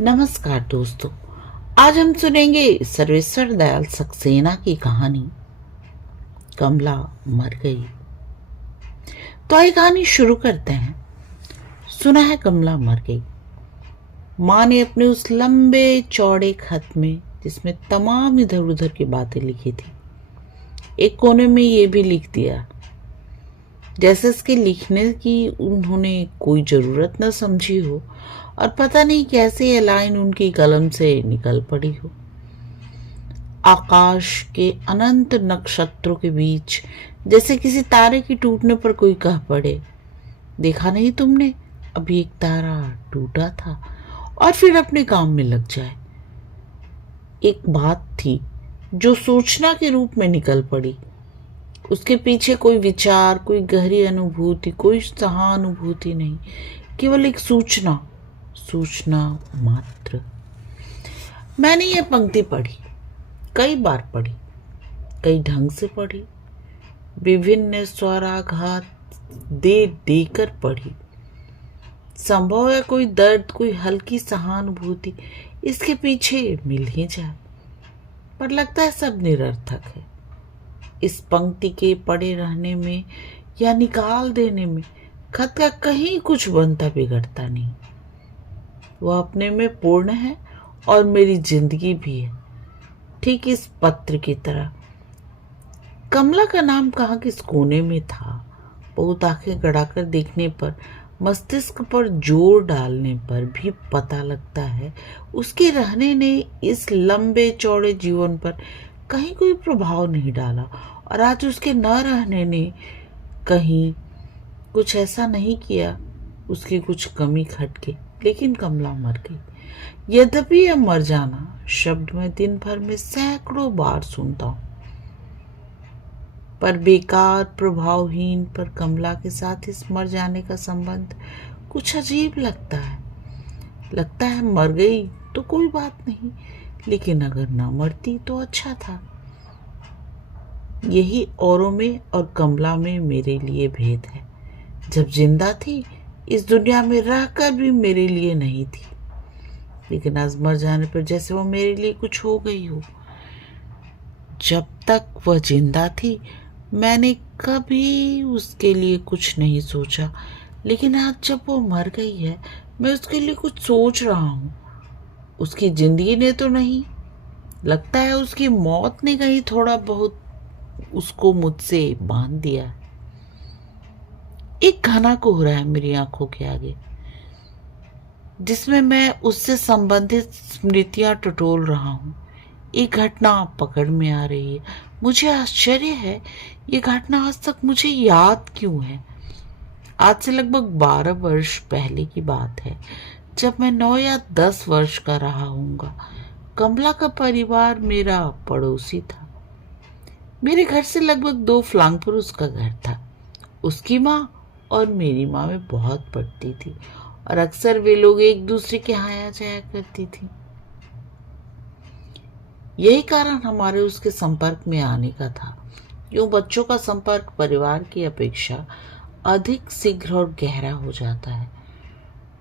नमस्कार दोस्तों। आज हम सुनेंगे सर्वेश्वर दयाल सक्सेना की कहानी कमला मर गई। तो आइए कहानी शुरू करते हैं। सुना है कमला मर गई। माँ ने अपने उस लंबे चौड़े खत में, जिसमें तमाम इधर उधर की बातें लिखी थी, एक कोने में ये भी लिख दिया, जैसे इसके लिखने की उन्होंने कोई जरूरत न समझी हो और पता नहीं कैसे ये लाइन उनकी कलम से निकल पड़ी हो। आकाश के अनंत नक्षत्रों के बीच जैसे किसी तारे की टूटने पर कोई कह पड़े, देखा नहीं तुमने, अभी एक तारा टूटा था, और फिर अपने काम में लग जाए। एक बात थी जो सूचना के रूप में निकल पड़ी। उसके पीछे कोई विचार, कोई गहरी अनुभूति, कोई सहानुभूति नहीं, केवल एक सूचना, सूचना मात्र। मैंने ये पंक्ति पढ़ी, कई बार पढ़ी, कई ढंग से पढ़ी, विभिन्न स्वराघात दे देकर पढ़ी। संभव है कोई दर्द, कोई हल्की सहानुभूति इसके पीछे मिल ही जाए, पर लगता है सब निरर्थक है। इस पंक्ति के पड़े रहने में या निकाल देने में खत का कहीं कुछ बनता बिगड़ता नहीं। वह अपने में पूर्ण है और मेरी जिंदगी भी है, ठीक इस पत्र की तरह। कमला का नाम कहाँ किस कोने में था, बहुत आंखें गड़ाकर देखने पर, मस्तिष्क पर जोर डालने पर भी पता लगता है उसके रहने ने इस लंबे चौड़े जीवन पर कहीं कोई प्रभाव नहीं डाला, और आज उसके न रहने ने कहीं कुछ ऐसा नहीं किया उसकी कुछ कमी खटके। लेकिन कमला मर गई। यद्यपि यह मर जाना शब्द मैं दिन भर में सैकड़ों बार सुनता हूं, पर बेकार, प्रभावहीन, पर कमला के साथ इस मर जाने का संबंध कुछ अजीब लगता है। लगता है मर गई तो कोई बात नहीं, लेकिन अगर ना मरती तो अच्छा था। यही औरों में और कमला में मेरे लिए भेद है। जब जिंदा थी, इस दुनिया में रहकर भी मेरे लिए नहीं थी, लेकिन आज मर जाने पर जैसे वो मेरे लिए कुछ हो गई हो। जब तक वह जिंदा थी मैंने कभी उसके लिए कुछ नहीं सोचा, लेकिन आज जब वो मर गई है मैं उसके लिए कुछ सोच रहा हूँ। उसकी जिंदगी ने तो नहीं, लगता है उसकी मौत ने कहीं थोड़ा बहुत उसको मुझसे बांध दिया। एक घना कोहरा है मेरी आंखों के आगे, जिसमें मैं उससे संबंधित स्मृतियां टटोल रहा हूँ। एक घटना पकड़ में आ रही है। मुझे आश्चर्य है ये घटना आज तक मुझे याद क्यों है। आज से लगभग 12 वर्ष पहले की बात है, जब मैं 9 या 10 वर्ष का रहा हूँगा। कमला का परिवार मेरा पड़ोसी था। मेरे घर से लगभग 2 फलांग पर उसका घर था। उसकी माँ और मेरी माँ में बहुत पड़ती थी, और अक्सर वे लोग एक दूसरे के यहाँ आया जाया करती थी। यही कारण हमारे उसके संपर्क में आने का था। यूं बच्चों का संपर्क परिवार की अपेक्षा अधिक शीघ्र और गहरा हो जाता है।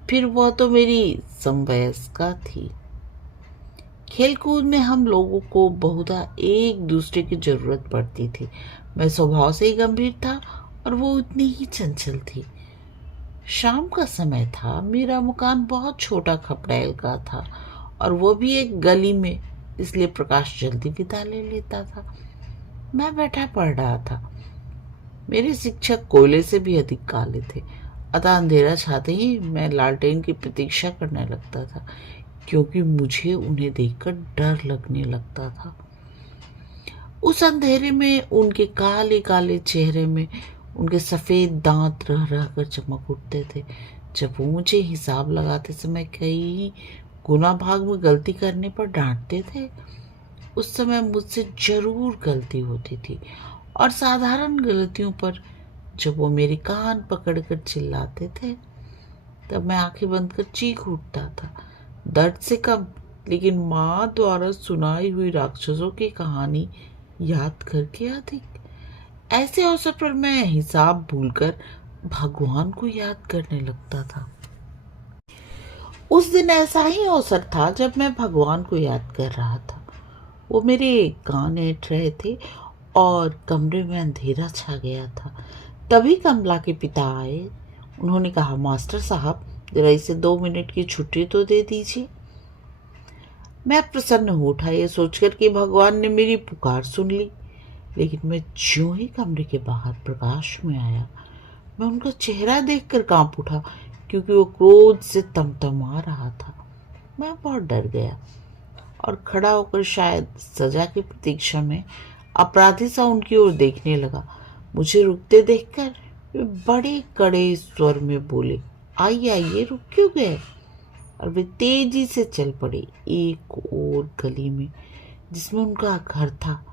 फिर वह तो मेरी समवयस्का थी। खेलकूद में हम लोगों को बहुधा एक दूसरे की जरूरत पड़ती थी। मैं स्वभाव से ही गंभीर था और वो उतनी ही चंचल थी। शाम का समय था। मेरा मकान बहुत छोटा खपड़ैल का था, और वो भी एक गली में, इसलिए प्रकाश जल्दी विदा ले लेता था। मैं बैठा पढ़ रहा था। मेरे शिक्षक कोयले से भी अधिक काले थे, अतः अंधेरा छाते ही मैं लालटेन की प्रतीक्षा करने लगता था, क्योंकि मुझे उन्हें देखकर डर लगने लगता था। उस अंधेरे में उनके काले काले चेहरे में उनके सफेद दांत रह रह कर चमक उठते थे। जब वो मुझे हिसाब लगाते समय कई गुना भाग में गलती करने पर डांटते थे, उस समय मुझसे जरूर गलती होती थी, और साधारण गलतियों पर जब वो मेरे कान पकड़कर चिल्लाते थे, तब मैं आंखें बंद कर चीख उठता था। दर्द से कम, लेकिन माँ द्वारा सुनाई हुई राक्षसों की कहानी याद करके अधिक। ऐसे अवसर पर मैं हिसाब भूलकर भगवान को याद करने लगता था। उस दिन ऐसा ही अवसर था जब मैं भगवान को याद कर रहा था। वो मेरे कान ऐंठ रहे थे और कमरे में अंधेरा छा गया था। तभी कमला के पिता आए। उन्होंने कहा, मास्टर साहब, जरा इसे 2 मिनट की छुट्टी तो दे दीजिए। मैं प्रसन्न हो उठा, ये सोचकर कि भगवान ने मेरी पुकार सुन ली। लेकिन मैं ज्यों ही कमरे के बाहर प्रकाश में आया, मैं उनका चेहरा देखकर कांप उठा, क्योंकि वो क्रोध से तमतमा रहा था। मैं बहुत डर गया और खड़ा होकर शायद सजा की प्रतीक्षा में अपराधी सा उनकी ओर देखने लगा। मुझे रुकते देखकर वे बड़े कड़े स्वर में बोले, आइए आइए, रुक क्यों गए? और वे तेजी से चल पड़े एक और गली में जिसमें उनका घर था।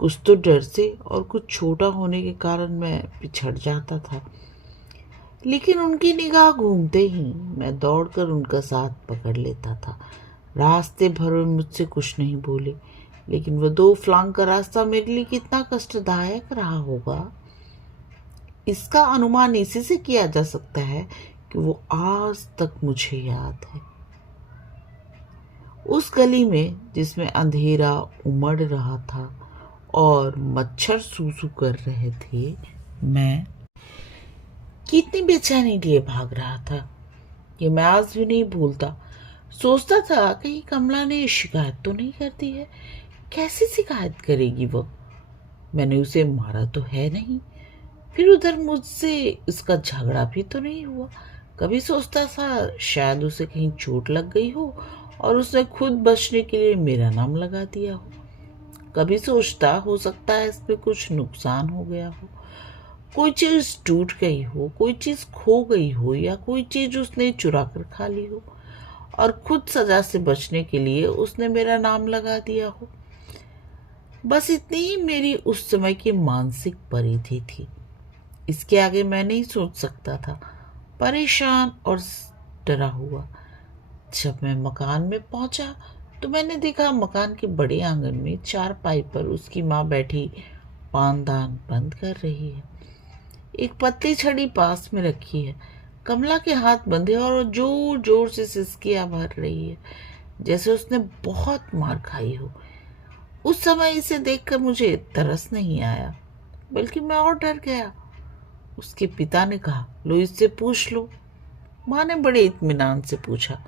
कुछ तो डर से और कुछ छोटा होने के कारण मैं पिछड़ जाता था, लेकिन उनकी निगाह घूमते ही मैं दौड़कर उनका साथ पकड़ लेता था। रास्ते भर में मुझसे कुछ नहीं बोले, लेकिन वह 2 फलांग का रास्ता मेरे लिए कितना कष्टदायक रहा होगा, इसका अनुमान इसी से किया जा सकता है कि वो आज तक मुझे याद है। उस गली में जिसमें अंधेरा उमड़ रहा था और मच्छर सूसू कर रहे थे, मैं कितनी बेचैनी लिए भाग रहा था ये मैं आज भी नहीं भूलता। सोचता था कहीं कमला ने शिकायत तो नहीं कर दी है। कैसी शिकायत करेगी वो? मैंने उसे मारा तो है नहीं, फिर उधर मुझसे उसका झगड़ा भी तो नहीं हुआ। कभी सोचता था शायद उसे कहीं चोट लग गई हो और उसने खुद बचने के लिए मेरा नाम लगा दिया हो। कभी सोचता हो सकता है इसमें कुछ नुकसान हो गया हो, कोई चीज टूट गई हो, कोई चीज खो गई हो, या कोई चीज उसने चुरा कर खा ली हो और खुद सजा से बचने के लिए उसने मेरा नाम लगा दिया हो। बस इतनी ही मेरी उस समय की मानसिक परिधि थी। इसके आगे मैं नहीं सोच सकता था। परेशान और डरा हुआ जब मैं मकान में पहुंचा तो मैंने देखा मकान के बड़े आंगन में चारपाई पर उसकी माँ बैठी पानदान बंद कर रही है। एक पतली छड़ी पास में रखी है। कमला के हाथ बंधे और जोर जोर से सिसकियां भर रही है, जैसे उसने बहुत मार खाई हो। उस समय इसे देखकर मुझे तरस नहीं आया, बल्कि मैं और डर गया। उसके पिता ने कहा, लो इससे पूछ लो। माँ ने बड़े इत्मीनान से पूछा,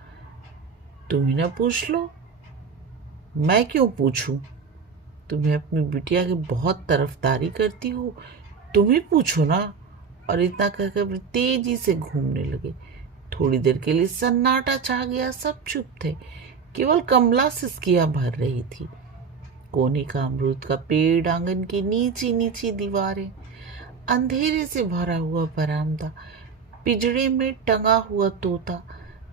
तुम ही ना पूछ लो। मैं क्यों पूछूं? तुम्हें अपनी बिटिया की बहुत तरफदारी करती हो, तुम ही पूछो ना। और इतना कहकर वे तेजी से घूमने लगे। थोड़ी देर के लिए सन्नाटा छा गया। सब चुप थे, केवल कमला सिसकियां भर रही थी। कोने का अमरूद का पेड़, आंगन की नीची नीची दीवारें, अंधेरे से भरा हुआ बरामदा, पिंजड़े में टंगा हुआ तोता,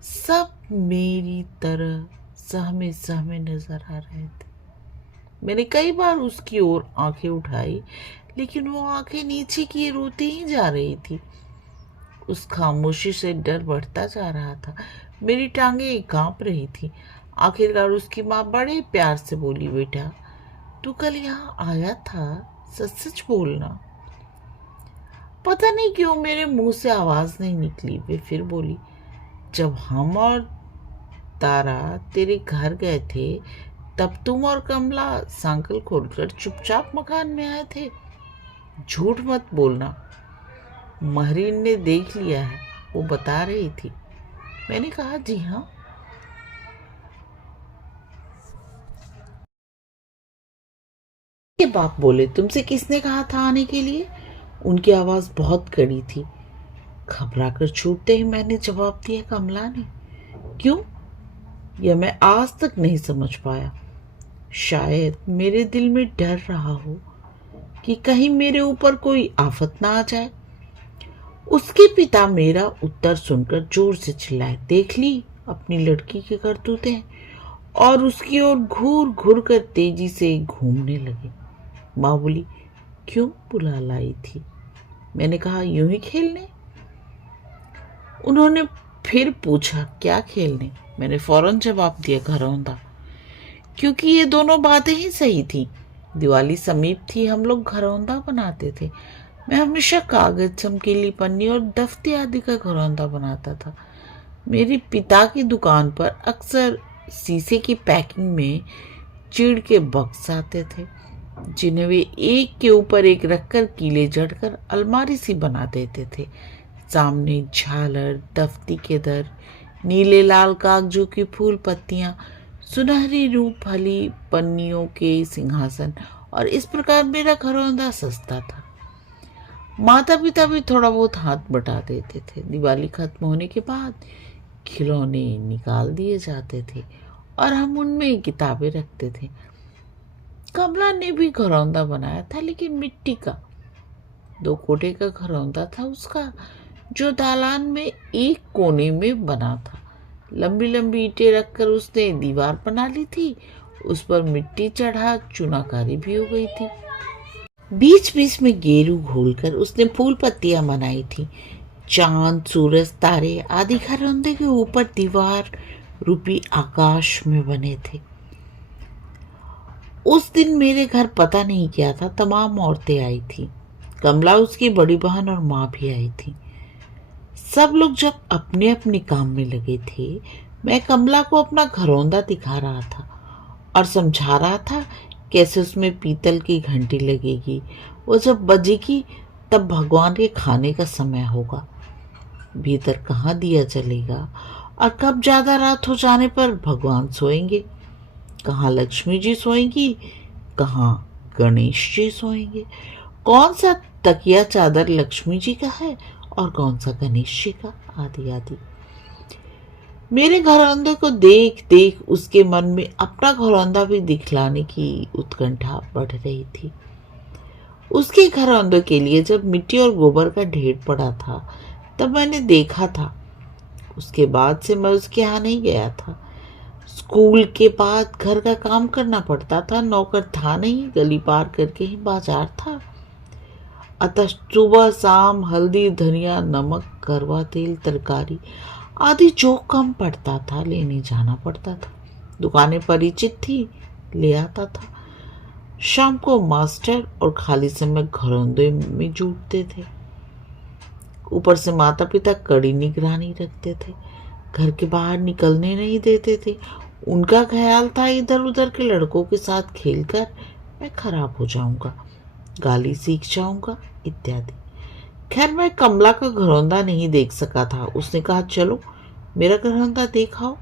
सब मेरी तरह सहमे सहमे नजर आ रहे थे। मैंने कई बार उसकी ओर आंखें उठाई, लेकिन वो आंखें नीचे किए रोती ही जा रही थी। उस खामोशी से डर बढ़ता जा रहा था। मेरी टांगें कांप रही थी। आखिरकार उसकी माँ बड़े प्यार से बोली, बेटा तू कल यहाँ आया था, सच सच बोलना। पता नहीं क्यों मेरे मुंह से आवाज नहीं निकली। वे फिर बोली, जब हम और तारा तेरे घर गए थे तब तुम और कमला सांकल खोलकर चुपचाप मकान में आए थे। झूठ मत बोलना, महरीन ने देख लिया है, वो बता रही थी। मैंने कहा, जी हाँ। ये बाप बोले, तुमसे किसने कहा था आने के लिए? उनकी आवाज बहुत कड़ी थी। घबराकर छूटते ही मैंने जवाब दिया, कमला ने। क्यों? यह मैं आज तक नहीं समझ पाया। शायद मेरे दिल में डर रहा हो कि कहीं मेरे ऊपर कोई आफत ना आ जाए। उसके पिता मेरा उत्तर सुनकर जोर से चिल्लाए, देख ली अपनी लड़की की करतूतें, और उसकी ओर घूर घूर कर तेजी से घूमने लगे। माँ बोली, क्यों बुला लाई थी? मैंने कहा, यूं ही खेलने। उन्होंने फिर पूछा, क्या खेलने? मैंने फौरन जवाब दिया, घरौंदा, क्योंकि ये दोनों बातें ही सही थी। दिवाली समीप थी, हम लोग घरौंदा बनाते थे। मैं हमेशा कागज, चमकीली पन्नी और दफ्ती आदि का घरौंदा बनाता था। मेरे पिता की दुकान पर अक्सर शीशे की पैकिंग में चीड़ के बक्स आते थे, जिन्हें वे एक के ऊपर एक रखकर कीले जड़कर अलमारी सी बना देते थे। सामने झालर, दफ्ती के दर, नीले लाल कागजों की फूल पत्तियां, सुनहरी रूप हली पन्नियों के सिंहासन, और इस प्रकार मेरा घरौंदा सस्ता था। माता पिता भी थोड़ा बहुत हाथ बटा देते थे। दिवाली खत्म होने के बाद खिलौने निकाल दिए जाते थे और हम उनमें किताबें रखते थे। कमला ने भी घरौंदा बनाया था, लेकिन मिट्टी का। 2 कोठे का घरौंदा था उसका, जो दालान में एक कोने में बना था। लंबी लंबी ईंटें रखकर उसने दीवार बना ली थी। उस पर मिट्टी चढ़ा चुनाकारी भी हो गई थी। बीच बीच में गेरू घोलकर उसने फूल पत्तियां बनाई थी। चांद, सूरज, तारे आदि घरौंदे के ऊपर दीवार रूपी आकाश में बने थे। उस दिन मेरे घर पता नहीं क्या था, तमाम औरतें आई थी। कमला, उसकी बड़ी बहन और माँ भी आई थी। सब लोग जब अपने अपने काम में लगे थे, मैं कमला को अपना घरौंदा दिखा रहा था और समझा रहा था कैसे उसमें पीतल की घंटी लगेगी। वो जब बजेगी तब भगवान के खाने का समय होगा। भीतर कहाँ दिया जलेगा और कब ज्यादा रात हो जाने पर भगवान सोएंगे। कहाँ लक्ष्मी जी सोएंगी, कहाँ गणेश जी सोएंगे। कौन सा तकिया चादर लक्ष्मी जी का है और कौन सा गणेश जी का, आदि आदि। मेरे घरौंदे को देख देख उसके मन में अपना घरौंदा भी दिखलाने की उत्कंठा बढ़ रही थी। उसके घरौंदे के लिए जब मिट्टी और गोबर का ढेर पड़ा था तब मैंने देखा था। उसके बाद से मैं उसके यहाँ नहीं गया था। स्कूल के बाद घर का काम करना पड़ता था। नौकर था नहीं, गली पार करके ही बाजार था। अतः सुबह शाम हल्दी, धनिया, नमक, करवा तेल, तरकारी आदि जो कम पड़ता था लेने जाना पड़ता था। दुकानें परिचित थी, ले आता था। शाम को मास्टर और खाली समय घरौंदे में जुटते थे। ऊपर से माता पिता कड़ी निगरानी रखते थे, घर के बाहर निकलने नहीं देते थे। उनका ख्याल था इधर उधर के लड़कों के साथ खेलकर मैं खराब हो जाऊंगा, गाली सीख जाऊंगा इत्यादि। खैर, मैं कमला का घरौंदा नहीं देख सका था। उसने कहा, चलो मेरा घरौंदा दिखाओ।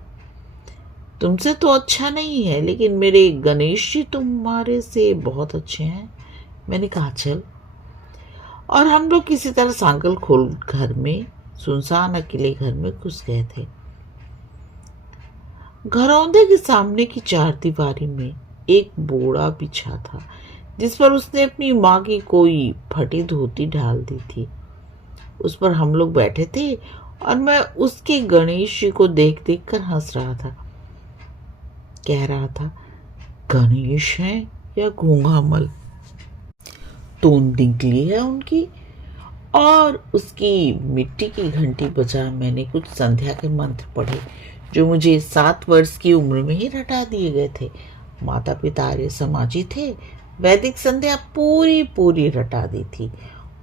तुमसे तो अच्छा नहीं है, लेकिन मेरे गणेश जी तुम्हारे से बहुत अच्छे हैं। मैंने कहा, चल। और हम लोग किसी तरह सांकल खोल घर में, सुनसान अकेले घर में घुस गए थे। घरौंदे के सामने की चारदीवारी में एक बोड़ा बिछा था, जिस पर उसने अपनी माँ की कोई फटी धोती डाल दी थी। उस पर हम लोग बैठे थे और मैं उसके गणेश जी को देख देख कर हंस रहा था। कह रहा था, गणेश हैं या घूंघामल, तोंद निकली है उनकी। और उसकी मिट्टी की घंटी बजा मैंने कुछ संध्या के मंत्र पढ़े, जो मुझे 7 वर्ष की उम्र में ही रटा दिए गए थे। माता पिता आर्य समाजी थे। वैदिक संध्या पूरी पूरी रटा दी थी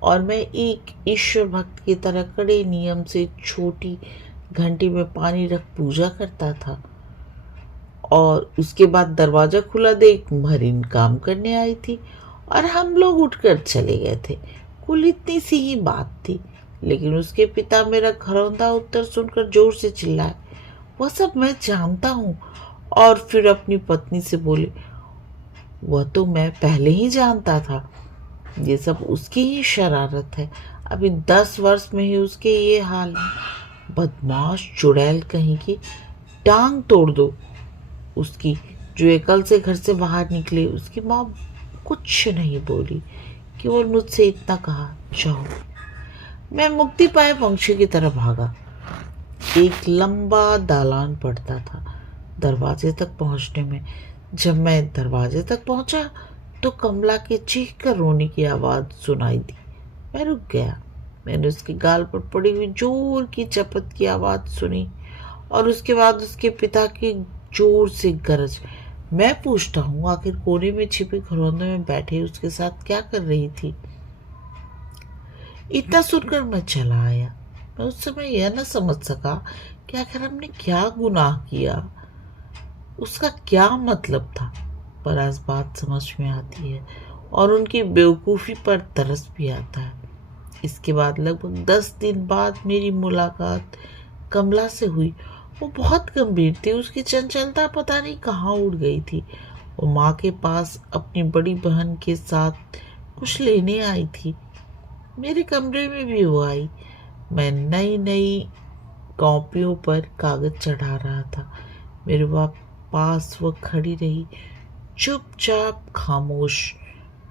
और मैं एक ईश्वर भक्त की तरह कड़े नियम से छोटी घंटी में पानी रख पूजा करता था। और उसके बाद दरवाजा खुला देख महरीन काम करने आई थी और हम लोग उठकर चले गए थे। कुल इतनी सी ही बात थी, लेकिन उसके पिता मेरा घरौंदा उत्तर सुनकर जोर से चिल्लाए, वह सब मैं जानता हूँ। और फिर अपनी पत्नी से बोले, वह तो मैं पहले ही जानता था, ये सब उसकी ही शरारत है। अभी 10 वर्ष में ही उसके ये हाल है। बदमाश चुड़ैल कहीं की, टांग तोड़ दो उसकी, जो ये कल से घर से बाहर निकले। उसकी माँ कुछ नहीं बोली, केवल मुझसे इतना कहा, जाओ। मैं मुक्ति पाए पंक्षी की तरह भागा। एक लंबा दालान पड़ता था दरवाजे तक पहुंचने में। जब मैं दरवाजे तक पहुंचा तो कमला के चीख कर रोने की आवाज सुनाई दी। मैं रुक गया। मैंने उसके गाल पर पड़ी हुई जोर की चपत की आवाज सुनी और उसके बाद उसके पिता की जोर से गरज। मैं पूछता हूँ, आखिर कोने में छिपे घरौंदे में बैठे उसके साथ क्या कर रही थी। इतना सुनकर मैं चला आया। मैं उस समय यह न समझ सका कि आखिर हमने क्या गुनाह किया, उसका क्या मतलब था। पर आज बात समझ में आती है और उनकी बेवकूफ़ी पर तरस भी आता है। इसके बाद लगभग 10 दिन बाद मेरी मुलाकात कमला से हुई। वो बहुत गंभीर थी, उसकी चंचलता पता नहीं कहाँ उड़ गई थी। वो माँ के पास अपनी बड़ी बहन के साथ कुछ लेने आई थी। मेरे कमरे में भी वो आई। मैं नई नई कॉपियों पर कागज चढ़ा रहा था। मेरे पास वो खड़ी रही, चुपचाप खामोश।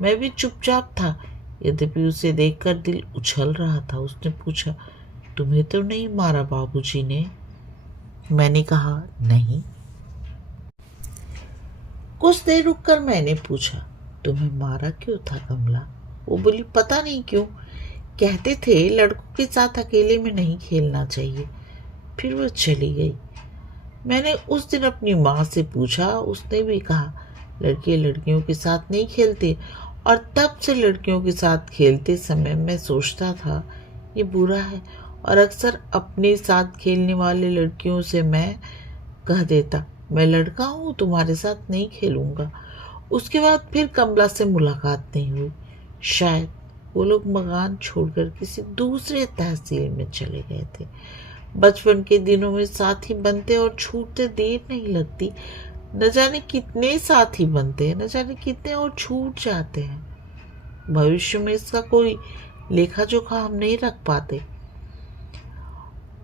मैं भी चुपचाप था, यद्यपि उसे देखकर दिल उछल रहा था। उसने पूछा, तुम्हें तो नहीं मारा बाबूजी ने? मैंने कहा, नहीं। कुछ देर रुककर मैंने पूछा, तुम्हें मारा क्यों था कमला? वो बोली, पता नहीं क्यों, कहते थे लड़कों के साथ अकेले में नहीं खेलना चाहिए। फिर वो चली गई। मैंने उस दिन अपनी माँ से पूछा, उसने भी कहा लड़के लड़कियों के साथ नहीं खेलते। और तब से लड़कियों के साथ खेलते समय मैं सोचता था ये बुरा है, और अक्सर अपने साथ खेलने वाले लड़कियों से मैं कह देता, मैं लड़का हूँ, तुम्हारे साथ नहीं खेलूंगा। उसके बाद फिर कमला से मुलाकात नहीं हुई। शायद वो लोग मकान छोड़कर किसी दूसरे तहसील में चले गए थे। बचपन के दिनों में साथी बनते और छूटते देर नहीं लगती। न जाने कितने साथी बनते हैं, न जाने कितने और छूट जाते हैं। भविष्य में इसका कोई लेखा जोखा हम नहीं रख पाते।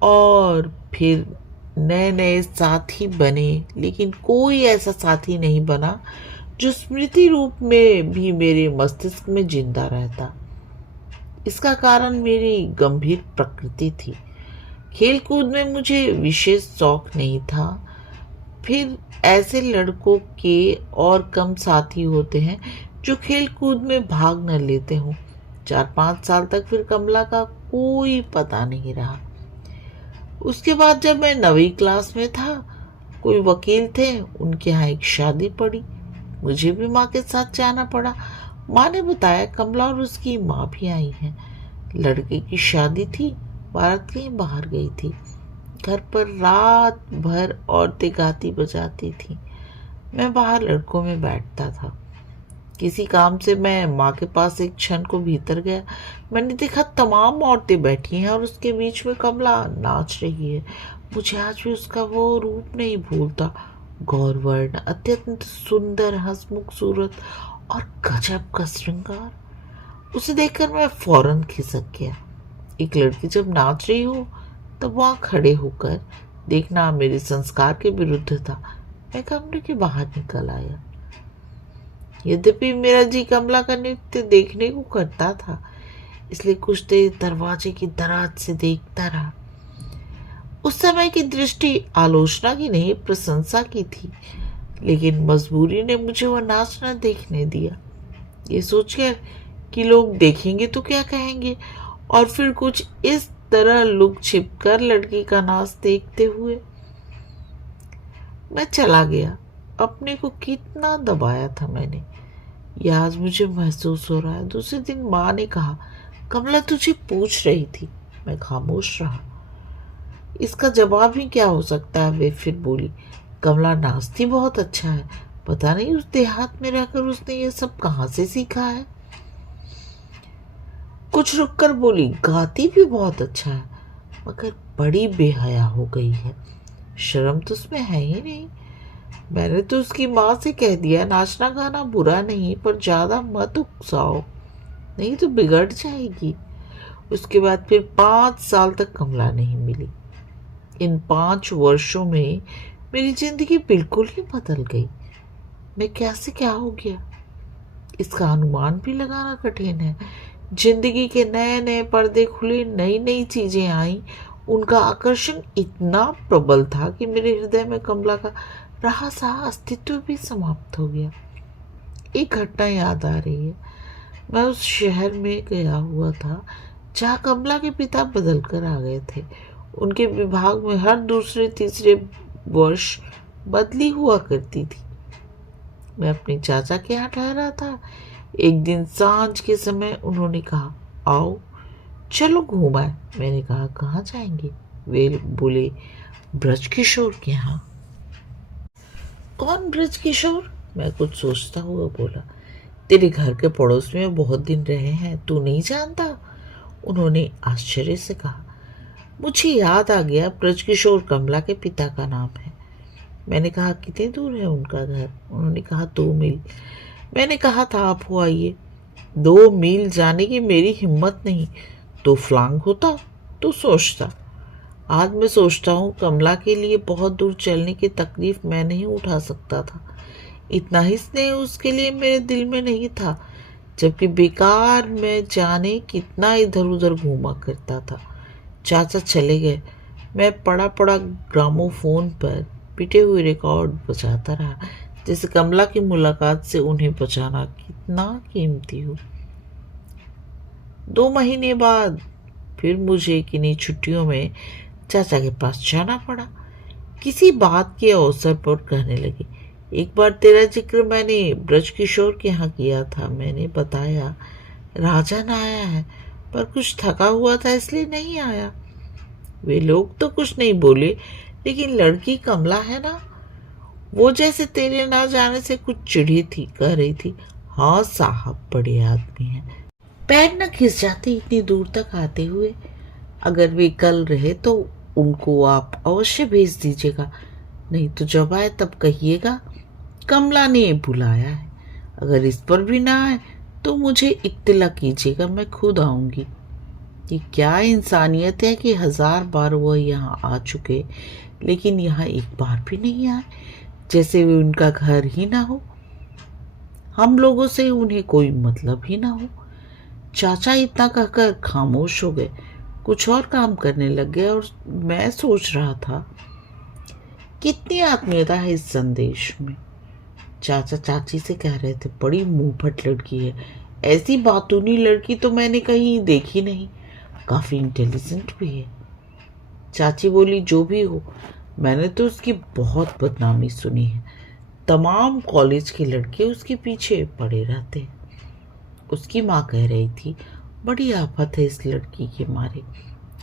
और फिर नए नए साथी बने, लेकिन कोई ऐसा साथी नहीं बना जो स्मृति रूप में भी मेरे मस्तिष्क में जिंदा रहता। इसका कारण मेरी गंभीर प्रकृति थी। खेल कूद में मुझे विशेष शौक नहीं था। फिर ऐसे लड़कों के और कम साथी होते हैं जो खेल कूद में भाग न लेते हों। 4-5 साल तक फिर कमला का कोई पता नहीं रहा। उसके बाद जब मैं 9वीं क्लास में था, कोई वकील थे, उनके यहाँ एक शादी पड़ी। मुझे भी माँ के साथ जाना पड़ा। माँ ने बताया कमला और उसकी माँ भी आई हैं। लड़के की शादी थी, बारात कहीं बाहर गई थी। घर पर रात भर औरतें गाती बजाती थी। मैं बाहर लड़कों में बैठता था। किसी काम से मैं माँ के पास एक क्षण को भीतर गया। मैंने देखा तमाम औरतें बैठी हैं और उसके बीच में कमला नाच रही है। मुझे आज भी उसका वो रूप नहीं भूलता। गौरवर्ण, अत्यंत सुंदर, हंसमुख सूरत और गजब का श्रृंगार। उसे देखकर मैं फौरन खिसक गया। एक लड़की जब नाच रही हो तब वहां खड़े होकर देखना मेरे संस्कार के विरुद्ध था। मैं कमरे के बाहर निकल आया। यद्यपि मेरा जी कमला का नृत्य देखने को करता था, इसलिए कुछ देर दरवाजे की दराज से देखता रहा। उस समय की दृष्टि आलोचना की नहीं, प्रशंसा की थी, लेकिन मजबूरी ने मुझे वह नाच न देखने दिया। ये सोचकर कि लोग देखेंगे तो क्या कहेंगे, और फिर कुछ इस तरह लुक छिपकर लड़की का नाच देखते हुए मैं चला गया। अपने को कितना दबाया था मैंने, यह आज मुझे महसूस हो रहा है। दूसरे दिन माँ ने कहा, कमला तुझे पूछ रही थी। मैं खामोश रहा। इसका जवाब ही क्या हो सकता है। वे फिर बोली, कमला नाचती बहुत अच्छा है। पता नहीं उस देहात में रहकर उसने ये सब कहाँ से सीखा है। कुछ रुककर बोली, गाती भी बहुत अच्छा है, मगर बड़ी बेहया हो गई है। शर्म तो उसमें है ही नहीं। मैंने तो उसकी माँ से कह दिया, नाचना गाना बुरा नहीं, पर ज्यादा मत उकसाओ, नहीं तो बिगड़ जाएगी। उसके बाद फिर 5 साल तक कमला नहीं मिली। इन 5 वर्षों में मेरी जिंदगी बिल्कुल ही बदल गई। मैं कैसे क्या हो गया, इसका अनुमान भी लगाना कठिन है। जिंदगी के नए नए पर्दे खुले, नई नई चीजें आई। उनका आकर्षण इतना प्रबल था कि मेरे हृदय में कमला का रहा सा अस्तित्व भी समाप्त हो गया। एक घटना याद आ रही है। मैं उस शहर में गया हुआ था जहाँ कमला के पिता बदल कर आ गए थे। उनके विभाग में हर दूसरे तीसरे वर्ष बदली हुआ करती थी। मैं अपने चाचा के यहाँ ठहरा था। एक दिन सांझ के समय उन्होंने कहा, आओ चलो घूमाए। मैंने कहा, कहाँ जाएंगे? वे बोले, ब्रजकिशोर के यहाँ। कौन ब्रजकिशोर? मैं कुछ सोचता हुआ बोला। तेरे घर के पड़ोस में बहुत दिन रहे हैं, तू नहीं जानता? उन्होंने आश्चर्य से कहा। मुझे याद आ गया, ब्रजकिशोर कमला के पिता का नाम है। मैंने कहा, कितनी दूर है उनका घर? उन्होंने कहा, 2 मील। मैंने कहा था आप हो आइए। 2 मील जाने की मेरी हिम्मत नहीं। तो फ्लांग होता तो सोचता। आज मैं सोचता हूँ कमला के लिए बहुत दूर चलने की तकलीफ मैं नहीं उठा सकता था। इतना ही स्नेह उसके लिए मेरे दिल में नहीं था, जबकि बेकार मैं जाने कितना इधर उधर घूमा करता था। चाचा चले गए। मैं पड़ा पड़ा ग्रामोफोन पर पिटे हुए रिकॉर्ड बजाता रहा, जैसे कमला की मुलाकात से उन्हें बचाना कितना कीमती हो। 2 महीने बाद फिर मुझे किन्हीं छुट्टियों में चाचा के पास जाना पड़ा। किसी बात के अवसर पर कहने लगे, एक बार तेरा जिक्र मैंने ब्रजकिशोर के यहाँ किया था। मैंने बताया, राजन आया है, पर कुछ थका हुआ था इसलिए नहीं आया। वे लोग तो कुछ नहीं बोले, लेकिन लड़की कमला है ना, वो जैसे तेरे ना जाने से कुछ चिढ़ी थी। कह रही थी, हाँ साहब बड़े आदमी हैं। पैर न खिस जाते इतनी दूर तक आते हुए। अगर वे कल रहे तो उनको आप अवश्य भेज दीजिएगा, नहीं तो जब आए तब कहिएगा कमला ने बुलाया है। अगर इस पर भी ना आए तो मुझे इत्तला कीजिएगा, मैं खुद आऊंगी। ये क्या इंसानियत है कि 1000 बार वह यहाँ आ चुके, लेकिन यहाँ एक बार भी नहीं आए, जैसे वे उनका घर ही ना हो, हम लोगों से उन्हें कोई मतलब ही ना हो। चाचा इतना कहकर खामोश हो गए, कुछ और काम करने लग गए, और मैं सोच रहा था कितनी आत्मीयता है इस संदेश में। चाचा चाची से कह रहे थे, बड़ी मुंहफट लड़की है, ऐसी बातूनी लड़की तो मैंने कहीं देखी नहीं, काफी इंटेलिजेंट भी है। चाची बोली, जो भी हो, मैंने तो उसकी बहुत बदनामी सुनी है। तमाम कॉलेज के लड़के उसके पीछे पड़े रहते हैं। उसकी माँ कह रही थी, बड़ी आफत है इस लड़की के मारे,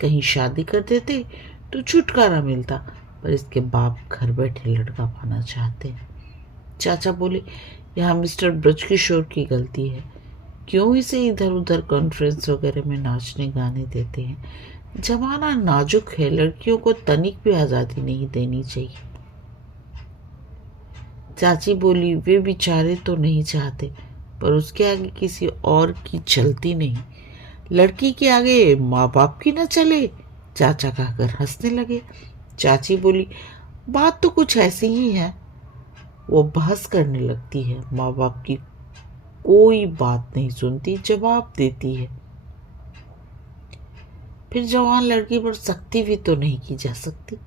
कहीं शादी कर देते तो छुटकारा मिलता, पर इसके बाप घर बैठे लड़का पाना चाहते हैं। चाचा बोले, यहाँ मिस्टर ब्रजकिशोर की गलती है, क्यों इसे इधर उधर कॉन्फ्रेंस वगैरह में नाचने गाने देते हैं। जमाना नाजुक है, लड़कियों को तनिक भी आज़ादी नहीं देनी चाहिए। चाची बोली, वे बेचारे तो नहीं चाहते, पर उसके आगे किसी और की चलती नहीं। लड़की के आगे माँ बाप की न चले। चाचा कहकर हंसने लगे। चाची बोली, बात तो कुछ ऐसी ही है। वो बहस करने लगती है, माँ बाप की कोई बात नहीं सुनती, जवाब देती है। फिर जवान लड़की पर सख्ती भी तो नहीं की जा सकती।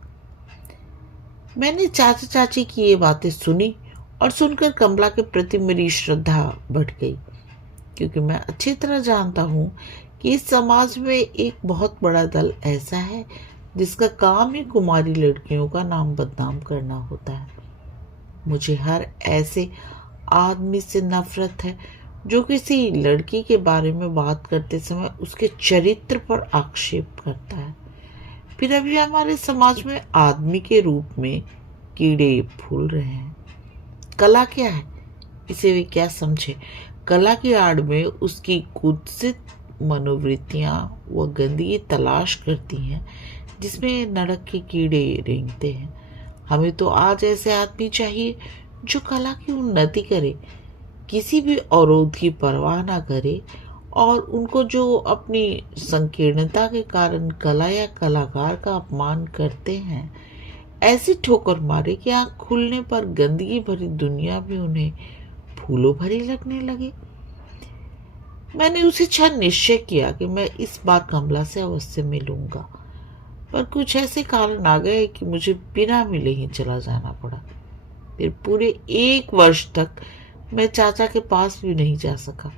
मैंने चाचा चाची की ये बातें सुनी, और सुनकर कमला के प्रति मेरी श्रद्धा बढ़ गई, क्योंकि मैं अच्छी तरह जानता हूँ कि इस समाज में एक बहुत बड़ा दल ऐसा है जिसका काम ही कुमारी लड़कियों का नाम बदनाम करना होता है। मुझे हर ऐसे आदमी से नफरत है जो किसी लड़की के बारे में बात करते समय उसके चरित्र पर आक्षेप करता है। फिर अभी हमारे समाज में आदमी के रूप में कीड़े फूल रहे हैं। कला क्या है, इसे वे क्या समझे। कला की आड़ में उसकी कुत्सित मनोवृत्तियां व गंदगी तलाश करती हैं, जिसमें नरक के कीड़े रेंगते हैं। हमें तो आज ऐसे आदमी चाहिए जो कला की उन्नति करे, किसी भी अवरोध की परवाह ना करे, और उनको जो अपनी संकीर्णता के कारण कला या कलाकार का अपमान करते हैं, ऐसी ठोकर मारे कि आँख खुलने पर गंदगी भरी दुनिया भी उन्हें फूलों भरी लगने लगे। मैंने उसी क्षण निश्चय किया कि मैं इस बार कमला से अवश्य मिलूंगा, पर कुछ ऐसे कारण आ गए कि मुझे बिना मिले ही चला जाना पड़ा। फिर पूरे 1 वर्ष तक मैं चाचा के पास भी नहीं जा सका।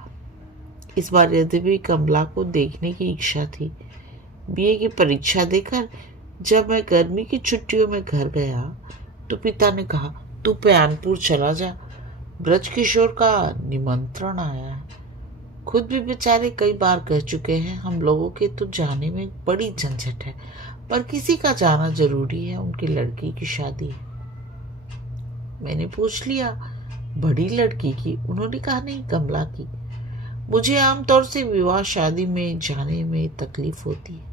इस बार यद्यपि कमला को देखने की इच्छा थी। बीए की परीक्षा देकर जब मैं गर्मी की छुट्टियों में घर गया तो पिता ने कहा, तू प्यानपुर चला जा, ब्रजकिशोर का निमंत्रण आया है। खुद भी बेचारे कई बार कह चुके हैं, हम लोगों के तो जाने में बड़ी झंझट है, पर किसी का जाना जरूरी है, उनके लड़की की शादी है। मैंने पूछ लिया, बड़ी लड़की की? उन्होंने कहा, नहीं, कमला की। मुझे आमतौर से विवाह शादी में जाने में तकलीफ होती है,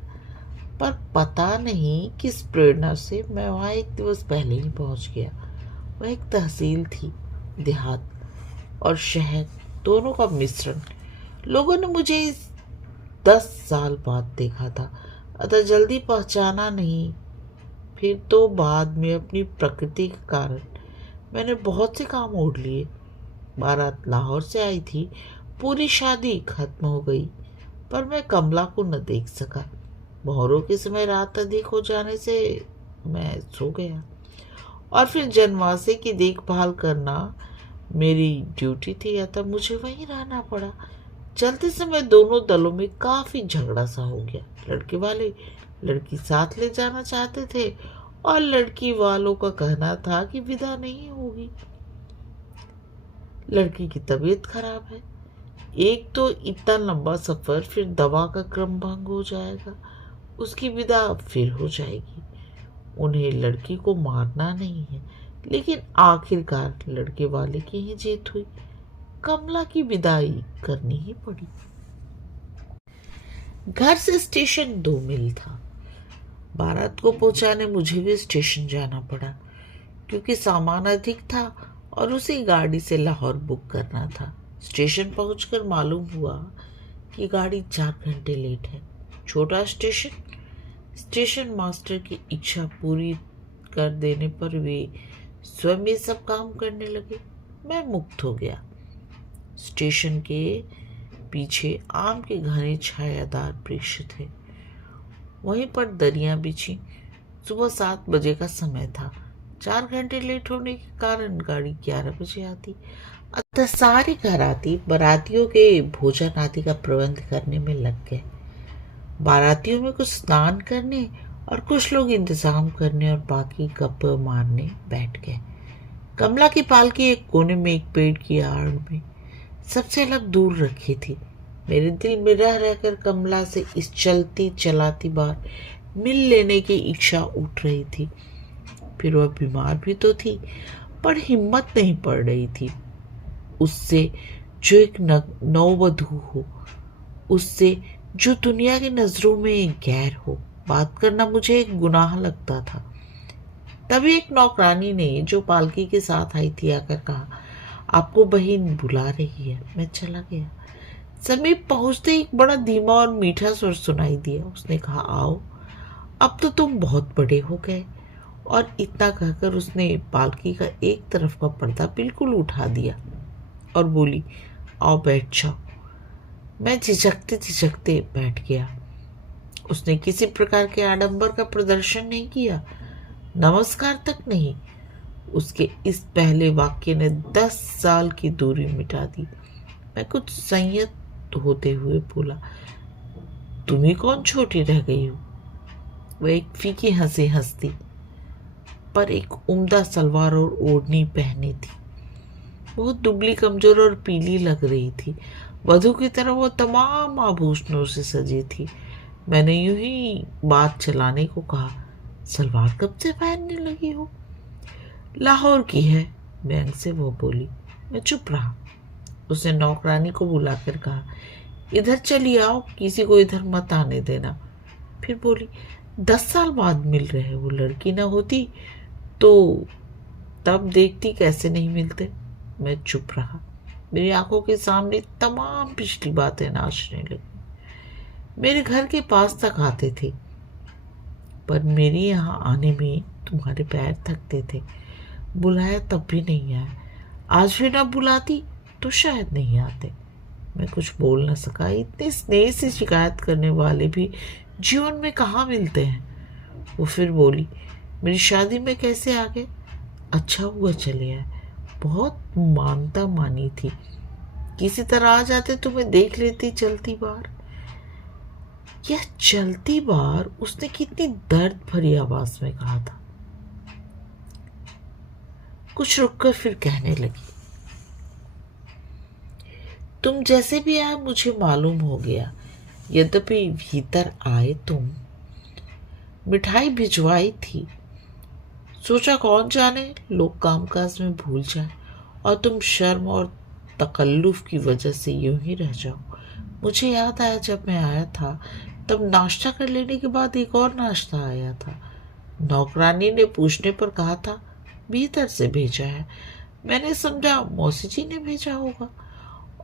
पर पता नहीं किस प्रेरणा से मैं वहाँ एक दिवस पहले ही पहुँच गया। वह एक तहसील थी, देहात और शहर दोनों का मिश्रण। लोगों ने मुझे इस 10 साल बाद देखा था, अतः जल्दी पहचाना नहीं। फिर तो बाद में अपनी प्रकृति के कारण मैंने बहुत से काम ओढ़ लिए। बारात लाहौर से आई थी, पूरी शादी खत्म हो गई, पर मैं कमला को न देख सका। मोहरों के समय रात अधिक हो जाने से मैं सो गया, और फिर जनवासे की देखभाल करना मेरी ड्यूटी थी, अतः मुझे वहीं रहना पड़ा। चलते समय दोनों दलों में काफी झगड़ा सा हो गया। लड़के वाले लड़की साथ ले जाना चाहते थे और लड़की वालों का कहना था कि विदा नहीं होगी, लड़की की तबीयत खराब है। एक तो इतना लंबा सफर, फिर दवा का क्रम भंग हो जाएगा, उसकी विदा फिर हो जाएगी। उन्हें लड़की को मारना नहीं है, लेकिन आखिरकार लड़के वाले की ही जीत हुई। कमला की विदाई करनी ही पड़ी। घर से स्टेशन 2 मील था। बारात को पहुंचाने मुझे भी स्टेशन जाना पड़ा, क्योंकि सामान अधिक था और उसी गाड़ी से लाहौर बुक करना था। स्टेशन पहुंचकर मालूम हुआ कि गाड़ी 4 घंटे लेट है। छोटा स्टेशन। स्टेशन मास्टर की इच्छा पूरी कर देने पर वे स्वयं ये सब काम करने लगे। मैं मुक्त हो गया। स्टेशन के पीछे आम के घने छायादार वृक्ष थे, वहीं पर दरियां बिछी। सुबह 7 बजे का समय था। 4 घंटे लेट होने के कारण गाड़ी 11 बजे आती, अतः सारी घराती बारातियों के भोजन आदि का प्रबंध करने में लग गए। बारातियों में कुछ स्नान करने और कुछ लोग इंतजाम करने और बाकी गप मारने बैठ गए। कमला की पालकी एक कोने में एक पेड़ की आड़ में सबसे अलग दूर रखी थी। मेरे दिल में रह रहकर कमला से इस चलती चलाती बार मिल लेने की इच्छा उठ रही थी। फिर वह बीमार भी तो थी, पर हिम्मत नहीं पड़ रही थी उससे जो एक नववधू हो, उससे जो दुनिया की नजरों में गैर हो। बात करना मुझे एक गुनाह लगता था। तभी एक नौकरानी ने, जो पालकी के साथ आई थी, आकर कहा, आपको बहन बुला रही है। मैं चला गया। समीप पहुंचते ही एक बड़ा धीमा और मीठा स्वर सुनाई दिया। उसने कहा, आओ, अब तो तुम बहुत बड़े हो गए। और इतना कहकर उसने पालकी का एक तरफ का पर्दा बिल्कुल उठा दिया और बोली, आओ बैठ जाओ। मैं झिझकते झिझकते बैठ गया। उसने किसी प्रकार के आडंबर का प्रदर्शन नहीं किया, नमस्कार तक नहीं। उसके इस पहले वाक्य ने 10 साल की दूरी मिटा दी। मैं कुछ संयत होते हुए बोला, तुम ही कौन छोटी रह गई हो? वह एक फीकी हंसी हंसती, पर एक उम्दा सलवार और ओढ़नी पहनी थी। बहुत दुबली, कमजोर और पीली लग रही थी। वधू की तरह वो तमाम आभूषणों से सजी थी। मैंने यूं ही बात चलाने को कहा, सलवार कब से पहनने लगी हो? लाहौर की है, बैंक से वो बोली। मैं चुप रहा। उसने नौकरानी को बुलाकर कहा, इधर चली आओ, किसी को इधर मत आने देना। फिर बोली, 10 साल बाद मिल रहे हो, लड़की ना होती तो तब देखती कैसे नहीं मिलते। मैं चुप रहा। मेरी आंखों के सामने तमाम पिछली बातें नाचने लगी। मेरे घर के पास तक आते थे, पर मेरे यहाँ आने में तुम्हारे पैर थकते थे। बुलाया तब भी नहीं आए। आज भी ना बुलाती तो शायद नहीं आते। मैं कुछ बोल न सका। इतने स्नेह से शिकायत करने वाले भी जीवन में कहाँ मिलते हैं। वो फिर बोली, मेरी शादी में कैसे आ गए? अच्छा हुआ चले आए। बहुत मानता मानी थी, किसी तरह आ जाते, तुम्हें देख लेती चलती बार। यह चलती बार उसने कितनी दर्द भरी आवाज में कहा था। कुछ रुककर फिर कहने लगी, तुम जैसे भी आए मुझे मालूम हो गया। यद्यपि भीतर आए तुम, मिठाई भिजवाई थी। सोचा कौन जाने लोग कामकाज में भूल जाए और तुम शर्म और तकल्लुफ की वजह से यूं ही रह जाओ। मुझे याद आया जब मैं आया था तब नाश्ता कर लेने के बाद एक और नाश्ता आया था। नौकरानी ने पूछने पर कहा था भीतर से भेजा है। मैंने समझा मौसी जी ने भेजा होगा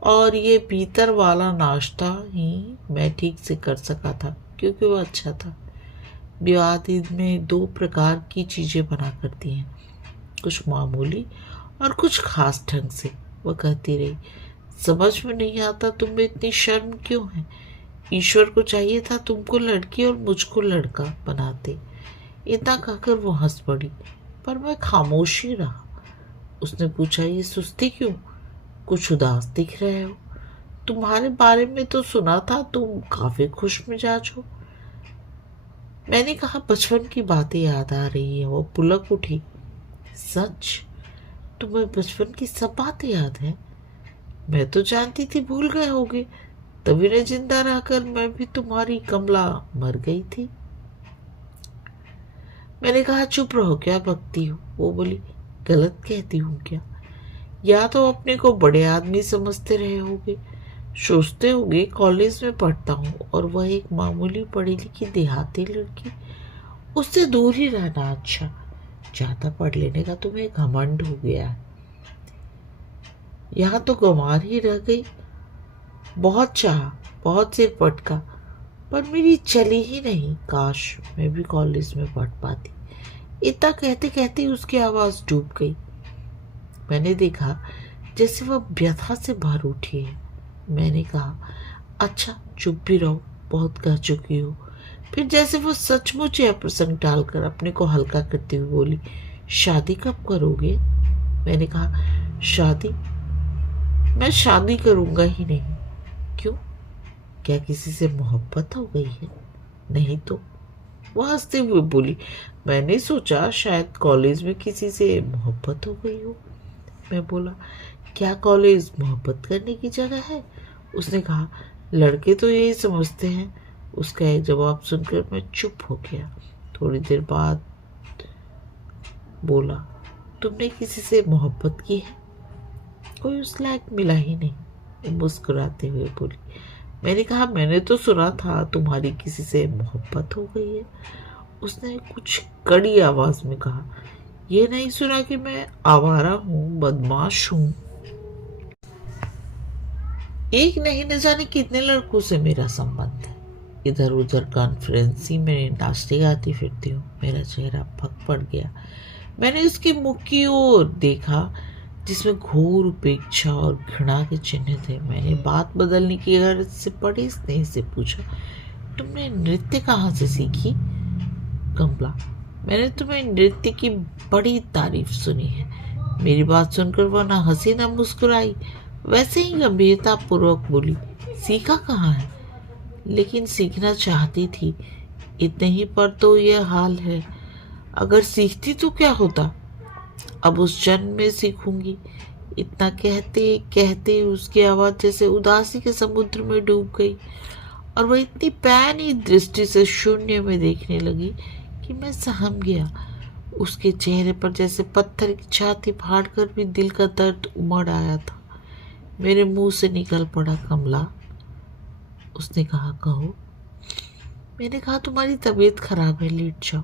और ये भीतर वाला नाश्ता ही मैं ठीक से कर सका था क्योंकि वो अच्छा था। विवादित में 2 प्रकार की चीजें बना करती हैं, कुछ मामूली और कुछ खास ढंग से। वह कहती रही, समझ में नहीं आता तुम में इतनी शर्म क्यों है। ईश्वर को चाहिए था तुमको लड़की और मुझको लड़का बनाते। इतना कहकर वो हंस पड़ी, पर मैं खामोश ही रहा। उसने पूछा, ये सुस्ती क्यों, कुछ उदास दिख रहे हो। तुम्हारे बारे में तो सुना था तुम काफी खुश मिजाज हो। मैंने कहा, बचपन की बातें याद आ रही है। वो पुलक उठी, सच, तुम्हें बचपन की सब बातें याद है। मैं तो जानती थी भूल गए होगे, तभी न जिंदा रहकर मैं भी तुम्हारी कमला मर गई थी। मैंने कहा, चुप रहो, क्या बकती हो। वो बोली, गलत कहती हूँ क्या। या तो अपने को बड़े आदमी समझते रहे होगे, सोचते होगे कॉलेज में पढ़ता हूँ और वह एक मामूली पढ़ी लिखी देहाती लड़की, उससे दूर ही रहना अच्छा। ज्यादा पढ़ लेने का तुम्हें घमंड हो गया है। यहाँ तो गंवार ही रह गई। बहुत चाहा, बहुत सिर पटका, पर मेरी चली ही नहीं। काश मैं भी कॉलेज में पढ़ पाती। इतना कहते कहते उसकी आवाज डूब गई। मैंने देखा जैसे वह व्यथा से भर उठी है। मैंने कहा, अच्छा चुप भी रहो, बहुत कह चुकी हो। फिर जैसे वो सचमुच यह प्रसंग टालकर अपने को हल्का करती हुई बोली, शादी कब करोगे। मैंने कहा, शादी, मैं शादी करूंगा ही नहीं। क्यों, क्या किसी से मोहब्बत हो गई है। नहीं तो। वो हंसते हुए बोली, मैंने सोचा शायद कॉलेज में किसी से मोहब्बत हो गई हो। मैं बोला, क्या कॉलेज मोहब्बत करने की जगह है। उसने कहा, लड़के तो यही समझते हैं। उसका एक जवाब सुनकर मैं चुप हो गया। थोड़ी देर बाद बोला, तुमने किसी से मोहब्बत की है। कोई उस लायक मिला ही नहीं। वो मुस्कुराते हुए बोली। मैंने कहा, मैंने तो सुना था तुम्हारी किसी से मोहब्बत हो गई है। उसने कुछ कड़ी आवाज में कहा, ये नहीं सुना कि मैं आवारा हूँ, बदमाश हूँ। एक नहीं न जाने कितने लड़कों से मेरा संबंध है। इधर उधर कॉन्फ्रेंसी में नाचती गाती फिरती हूँ। मेरा चेहरा फक पड़ गया। मैंने उसके मुख की ओर देखा जिसमें घोर उपेक्षा और घृणा के चिन्ह थे। मैंने बात बदलने की गर्ज से बड़े स्नेह से पूछा, तुमने नृत्य कहाँ से सीखी। कमला, मैंने तुम्हें नृत्य की बड़ी तारीफ सुनी है। मेरी बात सुनकर वह ना हंसी ना मुस्कुराई, वैसे ही गंभीरता पूर्वक बोली, सीखा कहाँ है। लेकिन सीखना चाहती थी, इतने ही पर तो यह हाल है। अगर सीखती तो क्या होता, अब उस जन्म में सीखूंगी। इतना कहते कहते उसकी आवाज जैसे उदासी के समुद्र में डूब गई और वह इतनी पैनी दृष्टि से शून्य में देखने लगी कि मैं सहम गया। उसके चेहरे पर जैसे पत्थर की छाती फाड़कर भी दिल का दर्द उमड़ आया था। मेरे मुंह से निकल पड़ा, कमला। उसने कहा, कहो। मैंने कहा, तुम्हारी तबीयत खराब है, लेट जाओ।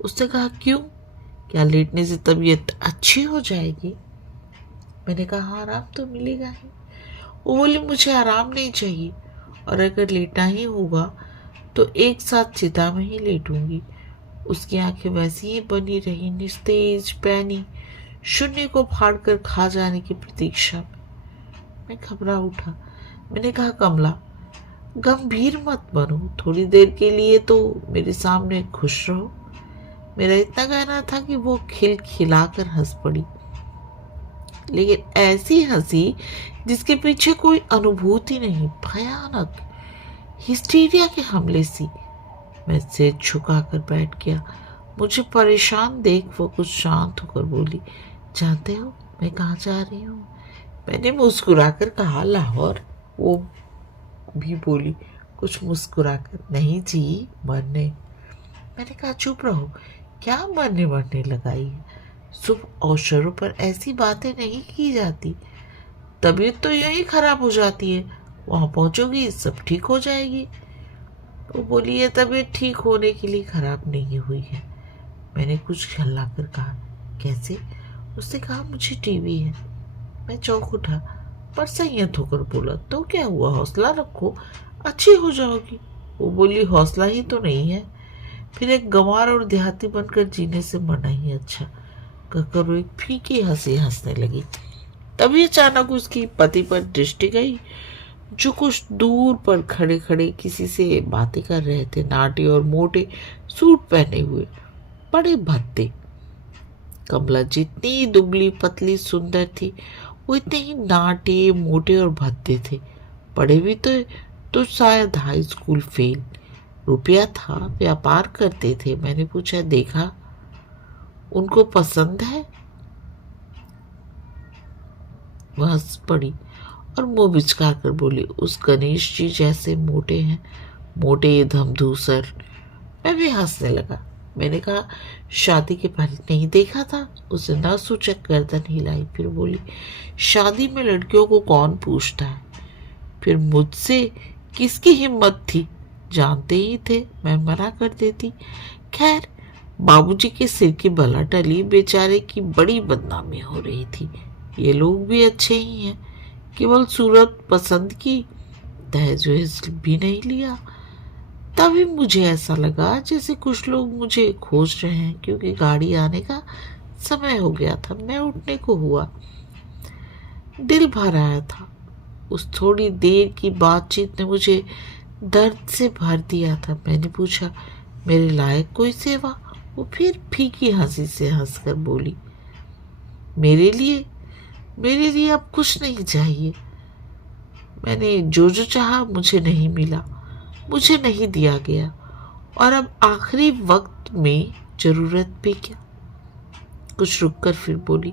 उसने कहा, क्यों, क्या लेटने से तबीयत अच्छी हो जाएगी। मैंने कहा, आराम तो मिलेगा ही। वो बोली, मुझे आराम नहीं चाहिए और अगर लेटना ही होगा तो एक साथ चिता में ही लेटूंगी। उसकी आंखें वैसी ही बनी रही, निस्तेज, पैनी, शून्य को फाड़कर खा जाने की प्रतीक्षा में। मैं घबरा उठा। मैंने कहा, कमला, गंभीर मत बनो, थोड़ी देर के लिए तो मेरे सामने खुश रहो। मेरा इतना कहना था कि वो खिलखिलाकर हंस पड़ी, लेकिन ऐसी हंसी जिसके पीछे कोई अनुभूति नहीं, भयानक हिस्टीरिया के हमले सी। मैं सिर झुकाकर बैठ गया। मुझे परेशान देख वो कुछ शांत होकर बोली, जानते हो मैं कहाँ जा रही हूँ। मैंने मुस्कुराकर कहा, लाहौर। वो भी बोली कुछ मुस्कुराकर, नहीं जी, मरने। मैंने कहा चुप रहो, क्या मरने मरने लगाई है। शुभ अवसरों पर ऐसी बातें नहीं की जाती। तबीयत तो यूं ही खराब हो जाती है, वहां पहुंचोगी सब ठीक हो जाएगी। वो बोली ये तबीयत ठीक होने के लिए खराब नहीं हुई है। मैंने कुछ खिल्ला कर कहा, कैसे? उसने कहा मुझे टीवी है। मैं चौंक उठा, पर संयत होकर बोला, तो क्या हुआ, हौसला रखो, अच्छी हो जाओगी। वो बोली हौसला ही तो नहीं है, फिर एक गंवार और देहाती बनकर जीने से मरना ही अच्छा। कहकर वो एक फीकी हंसी हंसने लगी। तभी अचानक उसकी पति पर दृष्टि गई, जो कुछ दूर पर खड़े खड़े किसी से बातें कर रहे थे। नाटे और मोटे सूट पहने हुए, बड़े भद्दे। कमला जितनी दुबली पतली सुंदर थी, वो इतने ही नाटे मोटे और भद्दे थे। पढ़े भी तो शायद हाई स्कूल फेल। रुपया था, व्यापार करते थे। मैंने पूछा, देखा उनको पसंद है? वह हंस पड़ी और मुंह बिचका कर बोली, उस गणेश जी जैसे मोटे हैं, मोटे धमधूसर। मैं भी हंसने लगा। मैंने कहा, शादी के पहले नहीं देखा था? उसे न सूचक गर्दन हिलाई, फिर बोली, शादी में लड़कियों को कौन पूछता है? फिर मुझसे किसकी हिम्मत थी? जानते ही थे मैं मना कर देती। खैर, बाबूजी के सिर की बला टली, बेचारे की बड़ी बदनामी हो रही थी। ये लोग भी अच्छे ही हैं, केवल सूरत पसंद की, दहेज वहेज भी नहीं लिया। तभी मुझे ऐसा लगा जैसे कुछ लोग मुझे खोज रहे हैं, क्योंकि गाड़ी आने का समय हो गया था। मैं उठने को हुआ, दिल भर आया था। उस थोड़ी देर की बातचीत ने मुझे दर्द से भर दिया था। मैंने पूछा, मेरे लायक कोई सेवा? वो फिर फीकी हंसी से हंसकर बोली, मेरे लिए अब कुछ नहीं चाहिए। मैंने जो जो चाहा मुझे नहीं मिला, मुझे नहीं दिया गया, और अब आखिरी वक्त में जरूरत भी क्या। कुछ रुककर फिर बोली,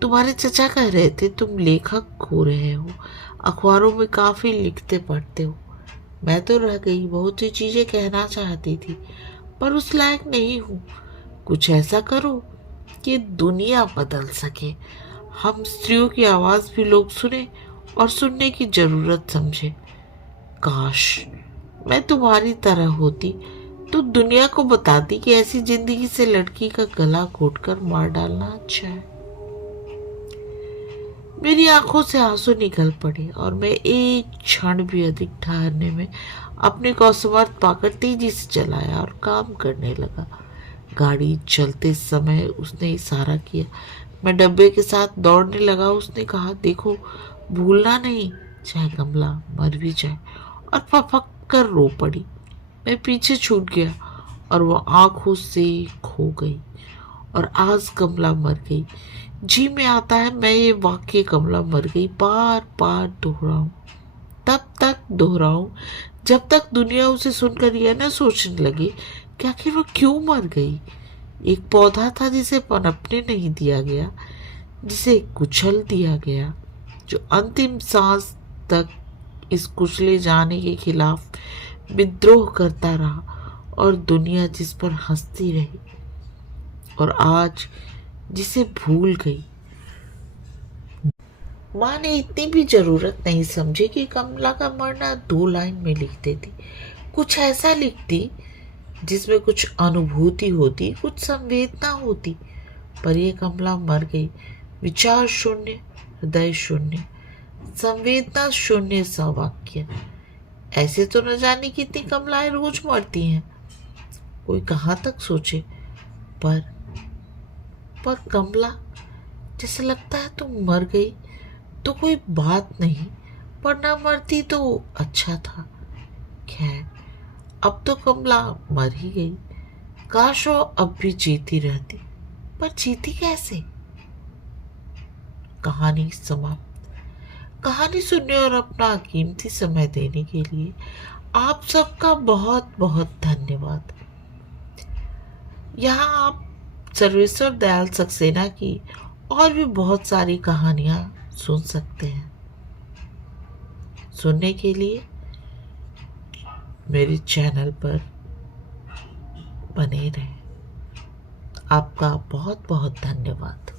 तुम्हारे चचा कह रहे थे तुम लेखक हो रहे हो, अखबारों में काफी लिखते पढ़ते हो। मैं तो रह गई, बहुत सी चीजें कहना चाहती थी, पर उस लायक नहीं हूँ। कुछ ऐसा करो कि दुनिया बदल सके, हम स्त्रियों की आवाज भी लोग सुने और सुनने की जरूरत समझे। काश मैं तुम्हारी तरह होती तो दुनिया को बताती कि ऐसी जिंदगी से लड़की का गला घोटकर मार डालना अच्छा है। मेरी आंखों से आंसू निकल पड़े और मैं एक क्षण भी अधिक ठहरने में अपने को असमर्थ पाकर तेजी से चलाया और काम करने लगा। गाड़ी चलते समय उसने इशारा किया, मैं डब्बे के साथ दौड़ने लगा। उसने कहा, देखो भूलना नहीं, चाहे कमला मर भी जाए, और फपक कर रो पड़ी। मैं पीछे छूट गया और वो आंखों से खो गई। और आज कमला मर गई। जी में आता है मैं ये वाक्य कमला मर गई बार बार दोहराऊं, तब तक दोहराऊं जब तक दुनिया उसे सुनकर यह न सोचने लगे कि आखिर वो क्यों मर गई। एक पौधा था जिसे पनपने नहीं दिया गया, जिसे कुचल दिया गया, जो अंतिम सांस तक इस कुचले जाने के खिलाफ विद्रोह करता रहा, और दुनिया जिस पर हंसती रही, और आज जिसे भूल गई। माँ ने इतनी भी जरूरत नहीं समझी कि कमला का मरना 2 लाइन में लिख देती। कुछ ऐसा लिखती जिसमें कुछ अनुभूति होती, कुछ संवेदना होती। पर यह कमला मर गई, विचार शून्य, हृदय शून्य, संवेदना शून्य सा वाक्य। ऐसे तो न जाने कितनी कमलाएं रोज मरती हैं, कोई कहाँ तक सोचे। पर कमला, जैसे लगता है तुम मर गई तो कोई बात नहीं, पर ना मरती तो अच्छा था। खैर, अब तो कमला मर ही गई। काश वो अब भी जीती रहती, पर जीती कैसे? कहानी समाप्त। कहानी सुनने और अपना कीमती समय देने के लिए आप सबका बहुत बहुत धन्यवाद। यहाँ आप सर्वेश्वर दयाल सक्सेना की और भी बहुत सारी कहानियां सुन सकते हैं। सुनने के लिए मेरे चैनल पर बने रहें। आपका बहुत बहुत धन्यवाद।